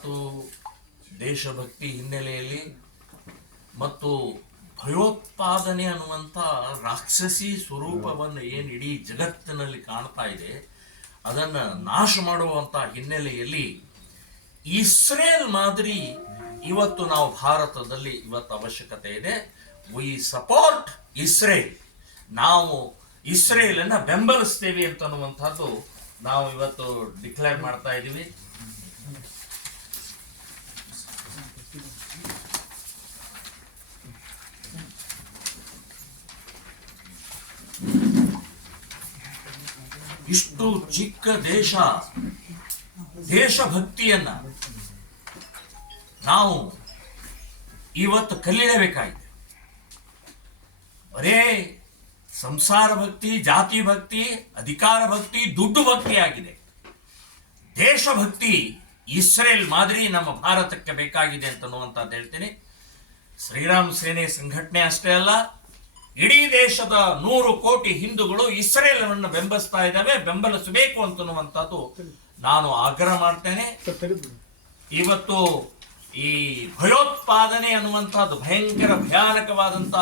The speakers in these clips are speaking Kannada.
ಮತ್ತು ದೇಶಭಕ್ತಿ ಹಿನ್ನೆಲೆಯಲ್ಲಿ ಮತ್ತು ಭಯೋತ್ಪಾದನೆ ಅನ್ನುವಂಥ ರಾಕ್ಷಸಿ ಸ್ವರೂಪವನ್ನು ಏನು ಇಡೀ ಜಗತ್ತಿನಲ್ಲಿ ಕಾಣ್ತಾ ಇದೆ ಅದನ್ನು ನಾಶ ಮಾಡುವಂಥ ಹಿನ್ನೆಲೆಯಲ್ಲಿ ಇಸ್ರೇಲ್ ಮಾದರಿ ಇವತ್ತು ನಾವು ಭಾರತದಲ್ಲಿ ಇವತ್ತು ಅವಶ್ಯಕತೆ ಇದೆ ವಿ ಸಪೋರ್ಟ್ ಇಸ್ರೇಲ್ ನಾವು ಇಸ್ರೇಲನ್ನು ಬೆಂಬಲಿಸ್ತೇವೆ ಅಂತನ್ನುವಂಥದ್ದು ನಾವು ಇವತ್ತು ಡಿಕ್ಲೇರ್ ಮಾಡ್ತಾ ಇದ್ದೀವಿ ಇಷ್ಟು ಚಿಕ್ಕ ದೇಶ ದೇಶಭಕ್ತಿಯನ್ನ ನಾವು ಇವತ್ತು ಕಲಿಯಬೇಕಾಗಿದೆ ಬರೇ ಸಂಸಾರ ಭಕ್ತಿ ಜಾತಿ ಭಕ್ತಿ ಅಧಿಕಾರ ಭಕ್ತಿ ದುಡ್ಡು ಭಕ್ತಿ ಆಗಿದೆ ದೇಶಭಕ್ತಿ ಇಸ್ರೇಲ್ ಮಾದರಿ ನಮ್ಮ ಭಾರತಕ್ಕೆ ಬೇಕಾಗಿದೆ ಅಂತ ಹೇಳ್ತೀನಿ ಶ್ರೀರಾಮ್ ಸೇನೆ ಸಂಘಟನೆ ಅಷ್ಟೇ ಅಲ್ಲ ಇಡೀ ದೇಶದ ನೂರು ಕೋಟಿ ಹಿಂದೂಗಳು ಅನ್ನು ಬೆಂಬಲಿಸ್ತಾ ಇದ್ದಾವೆ ಬೆಂಬಲಿಸಬೇಕು ಅಂತನ್ನುವಂಥದ್ದು ನಾನು ಆಗ್ರಹ ಮಾಡ್ತೇನೆ ಇವತ್ತು ಈ ಭಯೋತ್ಪಾದನೆ ಅನ್ನುವಂಥದ್ದು ಭಯಂಕರ ಭಯಾನಕವಾದಂತ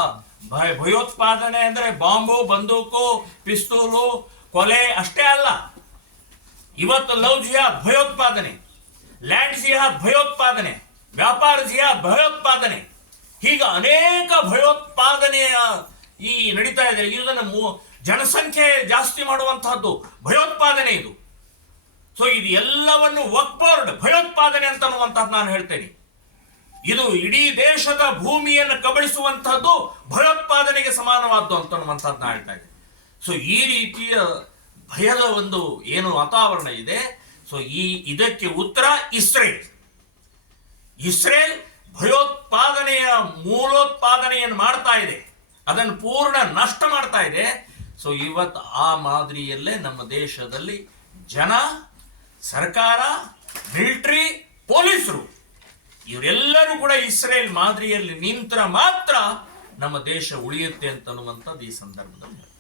ಭಯ ಭಯೋತ್ಪಾದನೆ ಅಂದ್ರೆ ಬಾಂಬು ಬಂದೂಕು ಪಿಸ್ತೂಲು ಕೊಲೆ ಅಷ್ಟೇ ಅಲ್ಲ ಇವತ್ತು ಲವ್ ಜಿಹಾದ್ ಭಯೋತ್ಪಾದನೆ ಲ್ಯಾಂಡ್ ಜಿಹಾದ್ ಭಯೋತ್ಪಾದನೆ ವ್ಯಾಪಾರ ಜಿಹಾದ್ ಭಯೋತ್ಪಾದನೆ ಹೀಗ ಅನೇಕ ಭಯೋತ್ಪಾದನೆಯ ಈ ನಡೀತಾ ಇದೆ ಇದನ್ನು ಜನಸಂಖ್ಯೆ ಜಾಸ್ತಿ ಮಾಡುವಂತಹದ್ದು ಭಯೋತ್ಪಾದನೆ ಇದು ಸೊ ಇದು ಎಲ್ಲವನ್ನು ವಕ್ಬೋರ್ಡ್ ಭಯೋತ್ಪಾದನೆ ಅಂತ ಅನ್ನುವಂಥದ್ದು ನಾನು ಹೇಳ್ತೇನೆ ಇದು ಇಡೀ ದೇಶದ ಭೂಮಿಯನ್ನು ಕಬಳಿಸುವಂತಹದ್ದು ಭಯೋತ್ಪಾದನೆಗೆ ಸಮಾನವಾದ್ದು ಅಂತ ನಾನು ಹೇಳ್ತಾ ಇದ್ದೇನೆ ಸೊ ಈ ರೀತಿಯ ಭಯದ ಒಂದು ಏನು ವಾತಾವರಣ ಇದೆ ಸೊ ಈ ಇದಕ್ಕೆ ಉತ್ತರ ಇಸ್ರೇಲ್ ಇಸ್ರೇಲ್ ಭಯೋತ್ಪಾದನೆಯ ಮೂಲೋತ್ಪಾದನೆಯನ್ನು ಮಾಡ್ತಾ ಇದೆ ಅದನ್ನು ಪೂರ್ಣ ನಷ್ಟ ಮಾಡ್ತಾ ಇದೆ ಸೊ ಇವತ್ತು ಆ ಮಾದರಿಯಲ್ಲೇ ನಮ್ಮ ದೇಶದಲ್ಲಿ ಜನ ಸರ್ಕಾರ ಮಿಲಿಟ್ರಿ ಪೊಲೀಸರು ಇವರೆಲ್ಲರೂ ಕೂಡ ಇಸ್ರೇಲ್ ಮಾದರಿಯಲ್ಲಿ ನಿಂತರ ಮಾತ್ರ ನಮ್ಮ ದೇಶ ಉಳಿಯುತ್ತೆ ಅಂತನ್ನುವಂಥದ್ದು ಈ ಸಂದರ್ಭದಲ್ಲಿ